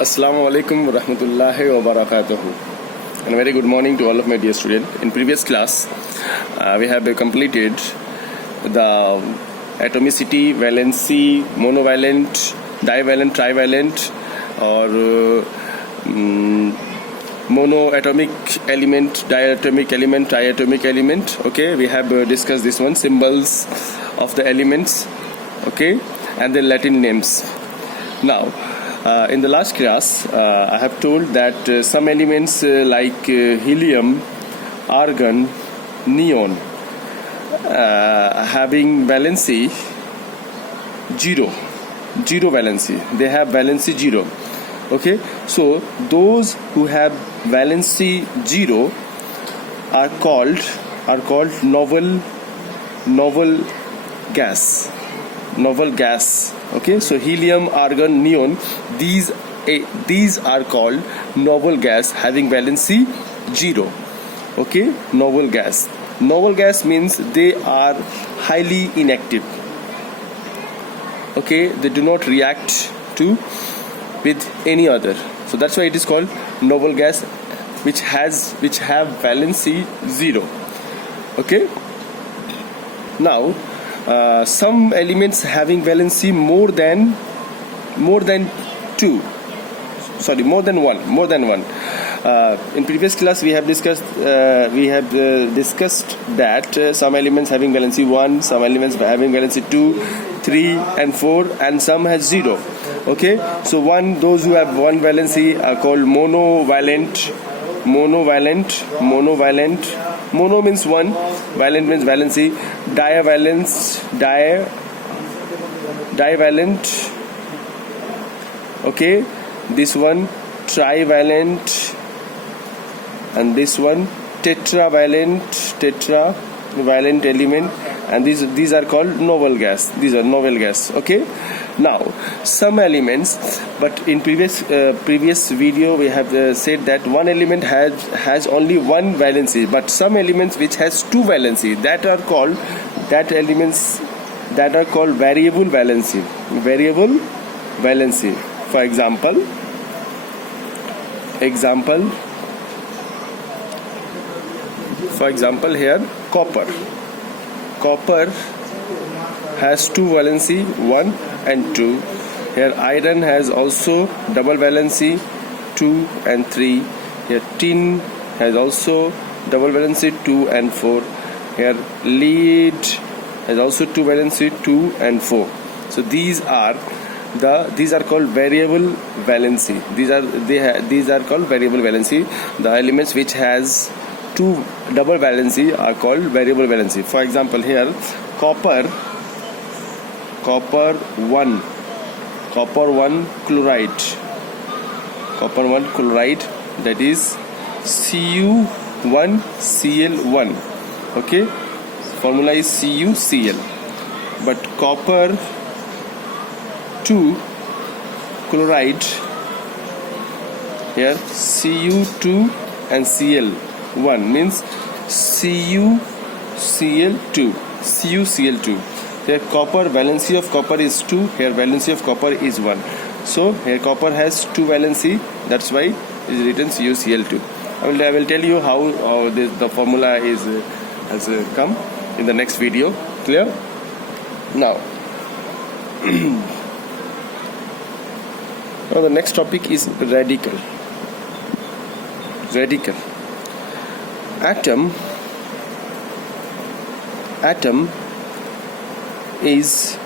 Assalamu alaikum wa rahmatullahi wa barakatuhu. And a very good morning to all of my dear students. In previous class, we have completed the atomicity, valency, monovalent, divalent, trivalent, or monoatomic element, diatomic element, triatomic element. Okay, we have discussed this one, symbols of the elements, okay, and the Latin names. Now, in the last class, I have told that some elements like helium, argon, neon having valency 0 valency. They have valency 0. Okay, so those who have valency 0 are called novel gas. Okay, so helium, argon, neon, these are called novel gas having valency 0. Okay, novel gas means they are highly inactive. Okay, they do not react with any other, so that's why it is called novel gas, which have valency 0. Okay, now some elements having valency more than 1. In previous class we have discussed that some elements having valency 1, some elements having valency 2, 3 and 4, and some has 0. Okay, so those who have one valency are called monovalent. Mono means one, valent means valency. Divalent. Okay, this one trivalent, and this one tetravalent element, and these are called novel gas. These are novel gas. Okay, now some elements, but in previous video we have said that one element has only one valency, but some elements which has two valency, that are called variable valency. For example here, copper has two valency, 1 and 2. Here iron has also double valency, 2 and 3. Here tin has also double valency, 2 and 4. Here lead has also two valency, 2 and 4. So these are called variable valency. These are called variable valency. The elements which has two double valency are called variable valency. For example, here copper 1 chloride, that is Cu1Cl1. okay, formula is CuCl. But copper 2 chloride, here Cu2 and Cl1 means CuCl2. Here copper, valency of copper is 2, here valency of copper is 1. So here copper has two valency, that's why it is written CuCl2. I will tell you how the formula has come in the next video. Clear? Now the next topic is radical. Atom is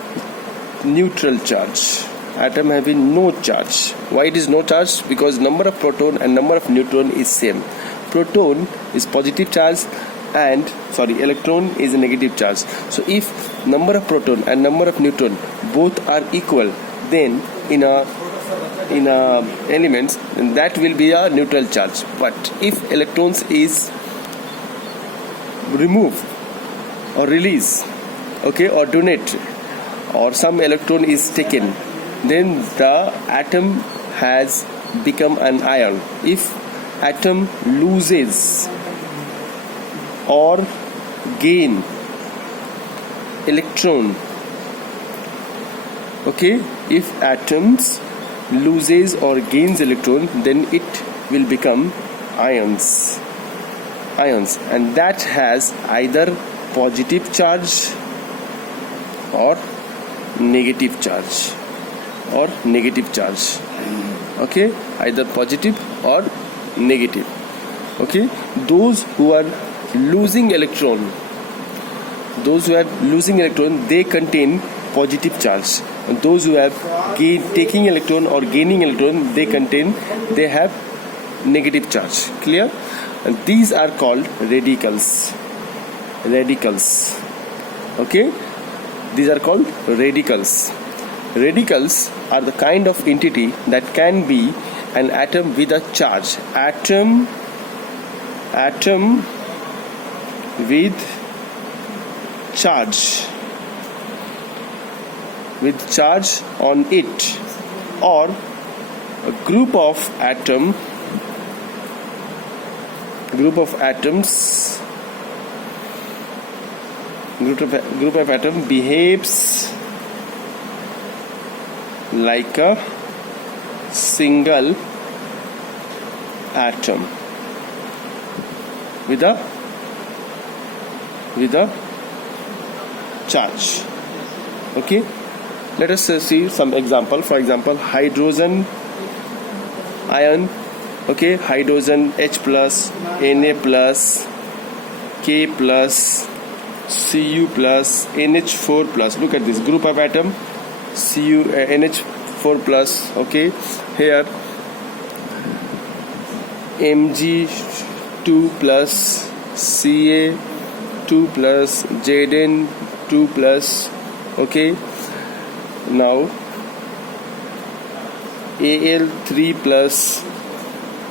neutral charge. Atom having no charge. Why it is no charge? Because number of proton and number of neutron is same. Proton is positive charge and electron is a negative charge. So if number of proton and number of neutron both are equal, then in a elements, that will be a neutral charge. But if electrons is removed or release, okay, or donate, or some electron is taken, then the atom has become an ion. If atom loses or gain electron, okay, if atoms loses or gains electron, then it will become ions, and that has either positive charge or negative charge, okay, either positive or negative. Okay, those who are losing electron, they contain positive charge, and those who have taking electron or gaining electron, they have negative charge. Clear? And these are called radicals. Okay, these are called radicals. Radicals are the kind of entity that can be an atom with a charge. Atom with charge on it, or a group of atoms behaves like a single atom with a charge. Okay, let us see some example. For example, hydrogen ion. Okay, hydrogen H plus, Na plus, K plus, Cu plus, NH4 plus. Look at this group of atom, NH4 plus. Okay, here Mg2 plus, Ca2 plus, Zn2 plus. Okay, now Al3 plus,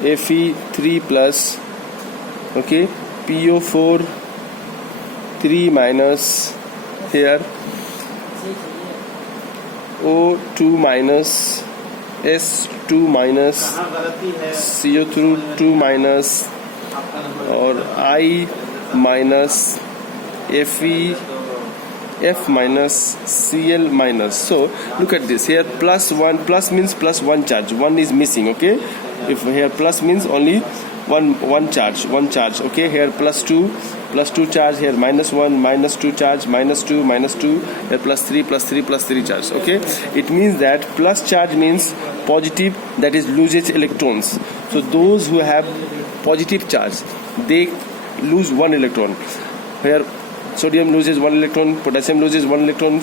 Fe3 plus. Okay, PO4 3 minus, here O2 minus, S2 minus, CO2 minus, or I minus, Fe, F minus, Cl minus. So look at this here, plus means plus one charge, one is missing. Okay, if here plus means only one charge. Okay, here plus two charge, here minus 2 charge, minus 2, here plus 3 charge. Okay, it means that plus charge means positive, that is loses electrons. So those who have positive charge, they lose one electron. Here sodium loses one electron, potassium loses one electron,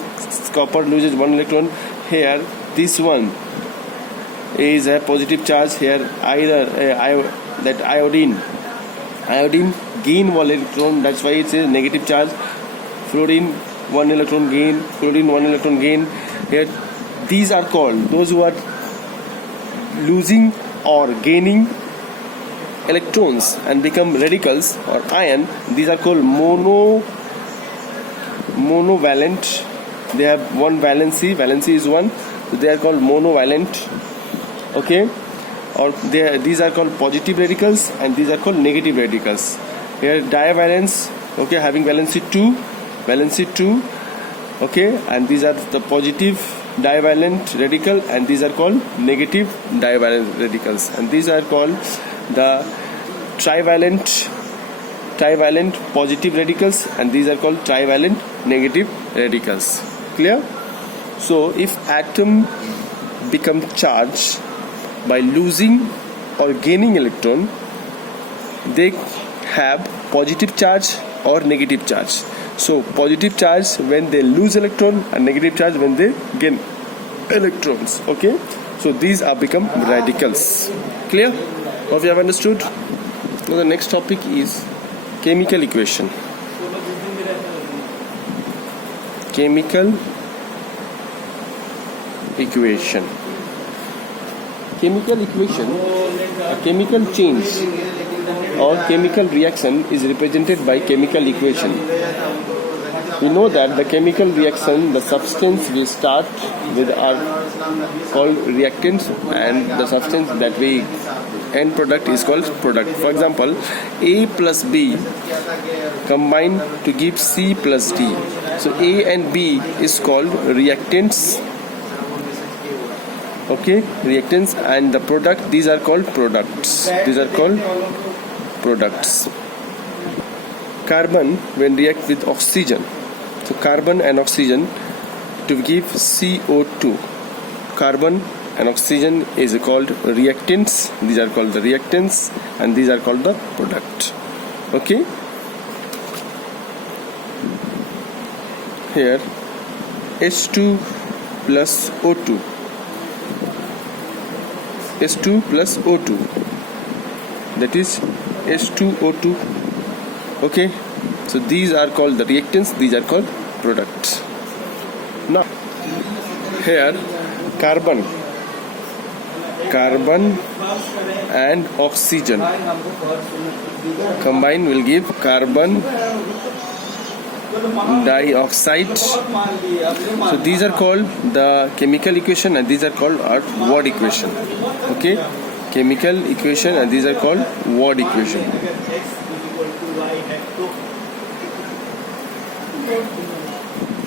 copper loses one electron. Here this one is a positive charge. Here either that iodine gain one electron, that's why it's a negative charge. Fluorine 1 electron gain, fluorine 1 electron gain. Here these are called, those who are losing or gaining electrons and become radicals or ion, these are called monovalent. They have one valency is 1, so they are called monovalent. Okay, or these are called positive radicals, and these are called negative radicals. Here divalence, okay, having valency 2, okay, and these are the positive divalent radical, and these are called negative divalent radicals, and these are called the trivalent positive radicals, and these are called trivalent negative radicals. Clear? So if atom become charged by losing or gaining electron, they have positive charge or negative charge. So positive charge when they lose electron, and negative charge when they gain electrons. Okay, so these are become radicals. Clear? Hope you have understood. Now the next topic is chemical equation. Chemical equation, a chemical change or chemical reaction is represented by chemical equation. We know that the chemical reaction, the substance we start with are called reactants, and the substance that we end product is called product. For example, A plus B combine to give C plus D. So A and B is called reactants, Okay, reactants, and the product, these are called products. These are called products. Carbon when react with oxygen, so carbon and oxygen to give CO2. Carbon and oxygen is called reactants. These are called the reactants, and these are called the product. Okay, here H2 plus O2, H2 plus O2, that is H2O2. Okay, so these are called the reactants, these are called products. Now here carbon and oxygen combine will give carbon dioxide. So these are called the chemical equation, and these are called our word equation. Okay, chemical equation, and these are called word equation.